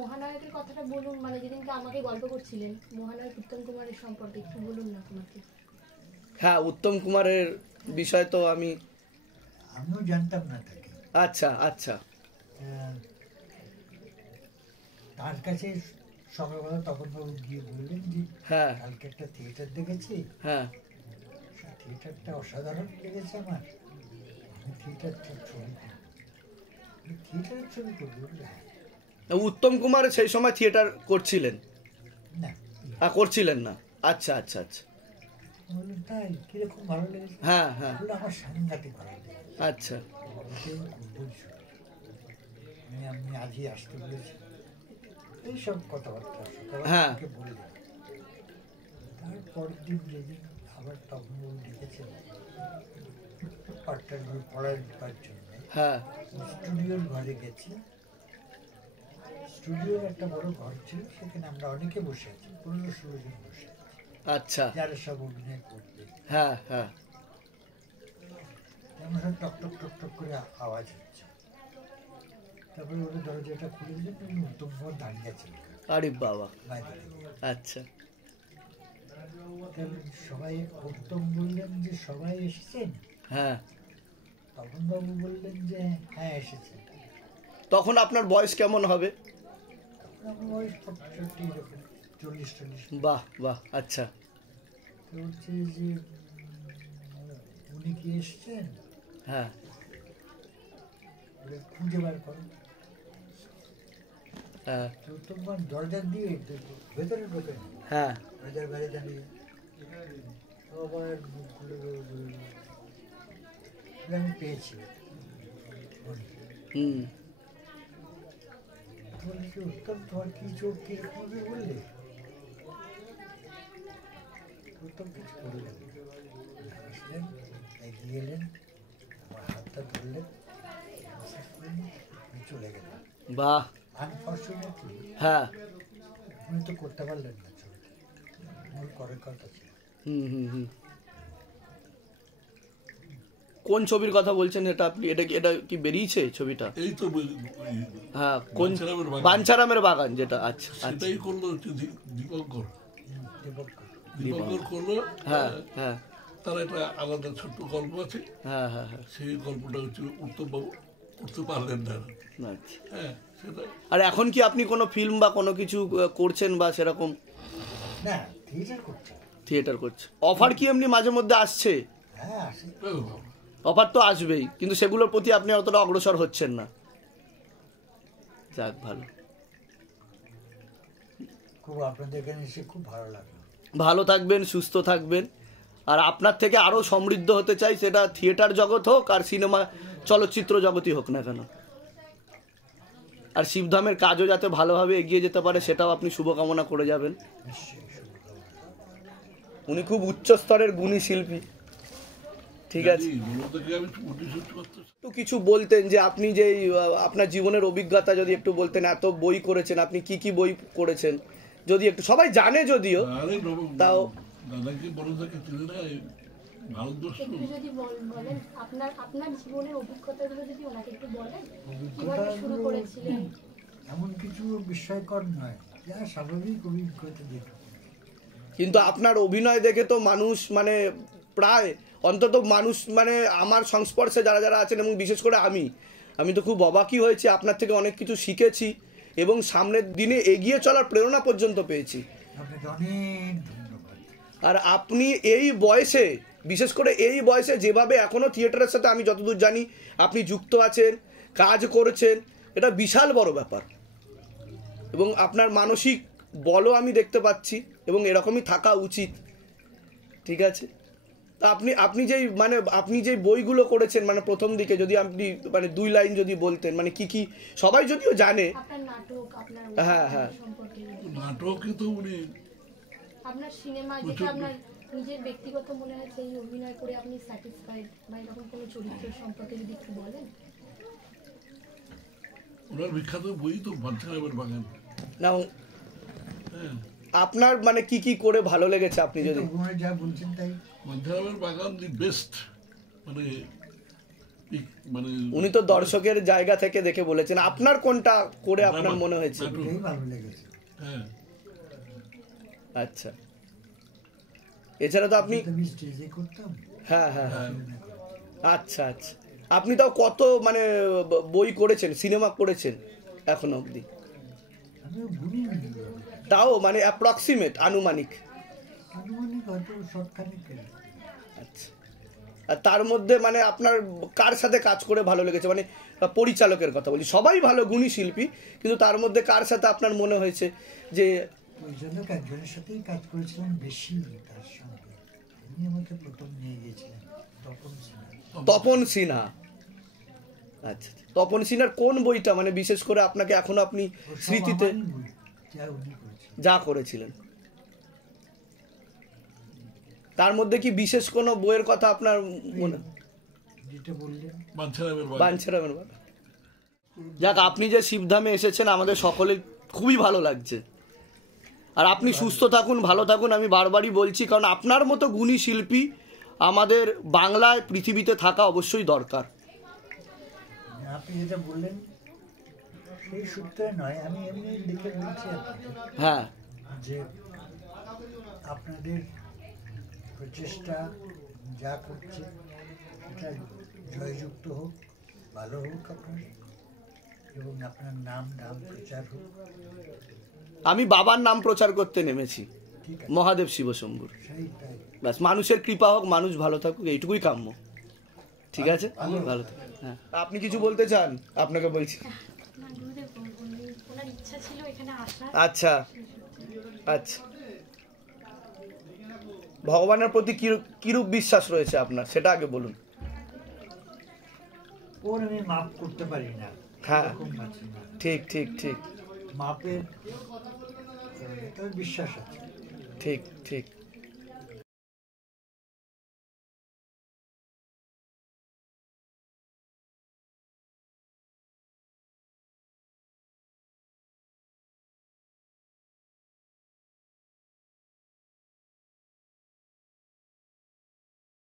মহানায়কের কথাটা বলুন, মানে যেদিনকে আমাকে গল্প করছিলেন মহানায়ক উত্তম কুমারের সম্পর্কে একটু বলুন না তোমাকে। হ্যাঁ, উত্তম কুমারের বিষয় তো আমিও জানতাম না তাকে। আচ্ছা আচ্ছা। তার কাছে সকালবেলা তখন বাবু গিয়ে বললেন যে হ্যাঁ কালকে একটা থিয়েটার দেখেছি, হ্যাঁ থিয়েটারটা অসাধারণ লেগেছে আমার, আমি থিয়েটারের ছবি করবো। উত্তম কুমার সেই সময় থিয়েটার করছিলেন না, করছিলেন না? আচ্ছা আচ্ছা আচ্ছা। বললেন তাই, কিরকম ভালো লেগেছে? হ্যাঁ হ্যাঁ। আমার সাংঘাতিক ভালো লেগেছে। আচ্ছা। আমি আজই আসতে বলেছি, এইসব কথাবার্তা হ্যাঁ বললেন। তারপরের দিন যেদিন আবার তখন ডেকেছেন পাঠটার বই পড়ার জন্য, হ্যাঁ স্টুডিওর ঘরে গেছি। স্টুডিওর একটা বড় ঘর ছিল, সেখানে আমরা অনেকে বসে আছি, 15-16 জন বসে আছি। আচ্ছা। যারা সব অভিনয় করবে। হ্যাঁ হ্যাঁ। আমার সব টক টক টক টক করে আওয়াজ হচ্ছে। তারপরে ওরা দরজাটা খুলে দিলেন, উত্তম কুমার দাঁড়িয়ে আছেন। আরে বাবা। বাইরে। আচ্ছা। সবাই উত্তম বললেন যে সবাই এসেছেন? হ্যাঁ। তখন বাবু বললেন যে হ্যাঁ এসেছে। তখন আপনার বয়স কেমন হবে? আমার বয়স 40-40। বাহ বাহ। আচ্ছা। বলছে যে উনি কি এসেছেন? হ্যাঁ। খুঁজে বার করো। হ্যাঁ। তোমার দরজা দিয়ে ভেতরে ঢোকেন। হ্যাঁ। দরজার বাইরে দাঁড়িয়ে আবার মুখ খুলে আমি পেয়েছি। বলছি উত্তম তোমার কি চোখ কিরকম বললে? উত্তম কিছু বললেন, আসলেন, এগিয়ে এলেন, আমার হাতটা ধরলেন, চলে গেলেন। বাহ। আনফর্চুনেটলি হ্যাঁ উনি তো করতে পারলেন না ছবিটা, মূল করার কথা ছিল। কোন ছবির কথা বলছেন এটা আপনি? এটা কি বেরিয়েছে ছবিটা? এই তো। হ্যাঁ, কোন? বাঞ্ছারামের বাগান, যেটা। আচ্ছা, সেটাই করলো হচ্ছে দীপঙ্কর করলো। হ্যাঁ হ্যাঁ। তার একটা আলাদা ছোট্ট গল্প আছে। হ্যাঁ হ্যাঁ হ্যাঁ। সেই গল্পটা হচ্ছে উত্তমবাবু করতে পারলেন না। হ্যাঁ, সেটা। আর এখন কি আপনি কোনো ফিল্ম বা কোনো কিছু করছেন বা সেরকম? না, থিয়েটার করছি। থিয়েটার করছে। অফার কি এমনি মাঝে মধ্যে আসছে? হ্যাঁ আসে। অফার তো আসবেই, কিন্তু সেগুলোর প্রতি আপনি অতটা অগ্রসর হচ্ছেন না। যাক, ভালো। খুব আপনাদের এখানে এসে খুব ভালো লাগলো। ভালো থাকবেন, সুস্থ থাকবেন, আর আপনার থেকে আরো সমৃদ্ধ হতে চাই, সেটা থিয়েটার জগৎ হোক আর সিনেমা চলচ্চিত্র জগতই হোক না কেন। আর শিবধামের কাজও যাতে ভালোভাবে এগিয়ে যেতে পারে, সেটাও আপনি শুভকামনা করে যাবেন। উনি খুব উচ্চ স্তরের গুণী শিল্পী। ঠিক আছে, একটু কিছু বলতেন যে আপনি যে আপনার জীবনের অভিজ্ঞতা যদি একটু বলতেন। এত বই করেছেন, আপনি কি কি বই করেছেন যদি একটু, সবাই জানে যদিও, তাও। এমন কিছু বিস্ময়কর নয়, যা স্বাভাবিক অভিজ্ঞতা দেখে। কিন্তু আপনার অভিনয় দেখে তো মানুষ মানে প্রায় অন্তত মানুষ মানে আমার সংস্পর্শে যারা যারা আছেন, এবং বিশেষ করে আমি তো খুব অবাকই হয়েছি। আপনার থেকে অনেক কিছু শিখেছি এবং সামনের দিনে এগিয়ে চলার প্রেরণা পর্যন্ত পেয়েছি। আপনাকে অনেক ধন্যবাদ। আর আপনি এই বয়সে, বিশেষ করে এই বয়সে যেভাবে এখনো থিয়েটারের সাথে আমি যতদূর জানি আপনি যুক্ত আছেন, কাজ করেছেন, এটা বিশাল বড় ব্যাপার। এবং আপনার মানসিক বলও আমি দেখতে পাচ্ছি, এবং এরকমই থাকা উচিত। ঠিক আছে, তা আপনি যেই বইগুলো করেছেন, মানে প্রথম দিকে যদি আপনি মানে 2 লাইন যদি বলতেন, মানে কি কি, সবাই যদিও জানে। হ্যাঁ হ্যাঁ। নাটকই তো উনি, আপনার সিনেমা যেটা আপনার নিজের ব্যক্তিগত মনে হয় সেই অভিনয় করে আপনি স্যাটিসফাইড, বা এরকম কোনো চরিত্রের সম্পর্কে যদি একটু বলেন। ওনার বিখ্যাত বই তো বাঞ্ছারামের বাগান। না, আপনার মানে কি কি করে ভালো লেগেছে আপনি যদি যা বলছেন তাই। বাঞ্ছারামের বাগান দি বেস্ট, মানে মানে উনি তো দর্শকের জায়গা থেকে দেখে বলেছেন, আপনার কোনটা করে আপনার মনে হয়েছে? নাটক। এটাই ভালো লেগেছে। হ্যাঁ আচ্ছা, এছাড়া তো আপনি, আমি স্টেজে করতাম। হ্যাঁ হ্যাঁ হ্যাঁ, আচ্ছা আচ্ছা, আপনি তাও কত মানে বই করেছেন, সিনেমা করেছেন এখনো অবধি? আমিও গুনি তাও মানে অ্যাপ্রক্সিমেট, আনুমানিক? আনুমানিক হয়তো শর্টখানিক। আচ্ছা, আর তার মধ্যে মানে আপনার কার সাথে কাজ করে ভালো লেগেছে? মানে পরিচালকের কথা বলছি, সবাই ভালো গুণী শিল্পী, কিন্তু তার মধ্যে কার সাথে আপনার মনে হয়েছে যে পরিচালক একজনের সাথেই কাজ করেছিলাম বেশি, তার সঙ্গে উনি আমাকে প্রথম নিয়ে গিয়েছিলেন, তপন সিনহা। তপন সিনহা। আচ্ছা, তপন সিনহার কোন বইটা মানে বিশেষ করে আপনাকে এখনো আপনি ও সব স্মৃতিতে আমারই বই, যা উনি করেছিলেন। যা করেছিলেন, তার মধ্যে কি বিশেষ কোনো বইয়ের কথা আপনার মনে? যেটা বললেন বাঞ্ছারামের বাড়ি। বাঞ্ছারামের বাবা। যাক, আপনি যে শিবধামে এসেছেন আমাদের সকলের খুবই ভালো লাগছে। আর আপনি সুস্থ থাকুন, ভালো থাকুন, আমি বারবারই বলছি, কারণ আপনার মতো গুণী শিল্পী আমাদের বাংলায় পৃথিবীতে থাকা অবশ্যই দরকার। আপনি যেটা বললেন সেই সূত্রে নয়, আমি এমনি লিখে বলছি আপনাকে হ্যাঁ, যে আপনাদের প্রচেষ্টা যা করছে এটা জয়যুক্ত হোক, ভালো হোক আপনার, এবং আপনার নাম প্রচার হোক। আমি বাবার নাম প্রচার করতে নেমেছি, ঠিক আছে, মহাদেব শিবশম্ভুর। সেইটাই। ব্যাস, মানুষের কৃপা হোক, মানুষ ভালো থাকুক, এইটুকুই কাম্য। ঠিক আছে, ভালো থাকুন। হ্যাঁ, আপনি কিছু বলতে চান? আপনাকে বলছি। আপনার গুরুদেব ওনার ইচ্ছা ছিল এখানে আসার। আচ্ছা আচ্ছা, ভগবানের প্রতি কিরূপ বিশ্বাস রয়েছে আপনার, সেটা আগে বলুন। ওর আমি মাপ করতে পারি না, হ্যাঁ। এরকম আছি না। ঠিক ঠিক ঠিক মাপের তবে বিশ্বাস আছে। ঠিক ঠিক।